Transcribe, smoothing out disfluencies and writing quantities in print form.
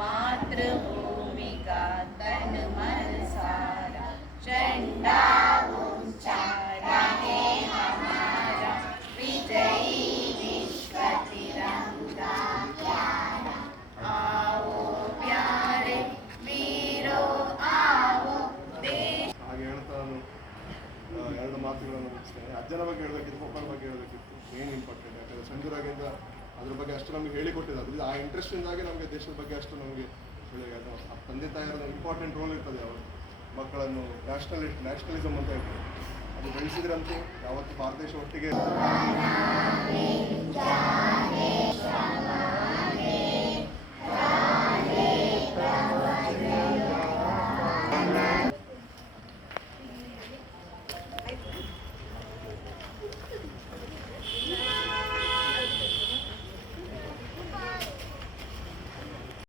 मातृभूमि का तन मन सारा झंडा ऊंचा रहे हमारा विजयी विश्व तिरंगा प्यारा। आओ प्यारे वीरों आओ देश ಹಾಗೆ ಹೇಳ್ತಾ ನಾನು ಎರಡು ಮಾತುಗಳನ್ನು ಮುಗಿಸ್ತೇನೆ. ಅಜ್ಜನ ಬಗ್ಗೆ ಹೇಳಬೇಕಿತ್ತು, ಪಪ್ಪನ ಬಗ್ಗೆ ಹೇಳಬೇಕಿತ್ತು. ಏನು ಇಂಪಾರ್ಟೆಂಟ್ ಯಾಕಂದರೆ ಸಂಜುರಾಗಿಂದ ಅದ್ರ ಬಗ್ಗೆ ಅಷ್ಟು ನಮಗೆ ಹೇಳಿಕೊಟ್ಟಿದ್ದು. ಅದು ಆ ಇಂಟ್ರೆಸ್ಟಿಂದಾಗಿ ನಮಗೆ ದೇಶದ ಬಗ್ಗೆ ಅಷ್ಟು ನಮಗೆ ಅದು ತಂದೆ ತಾಯಿಯರ ಇಂಪಾರ್ಟೆಂಟ್ ರೋಲ್ ಇರ್ತದೆ. ಅವರು ಮಕ್ಕಳನ್ನು ನ್ಯಾಷನಲಿಸಮ್ ಅಂತ ಹೇಳ್ತಾರೆ, ಅದು ಬೆಳೆಸಿದ್ರಂತೂ ಯಾವತ್ತು ಭಾರತ ದೇಶ ಒಟ್ಟಿಗೆ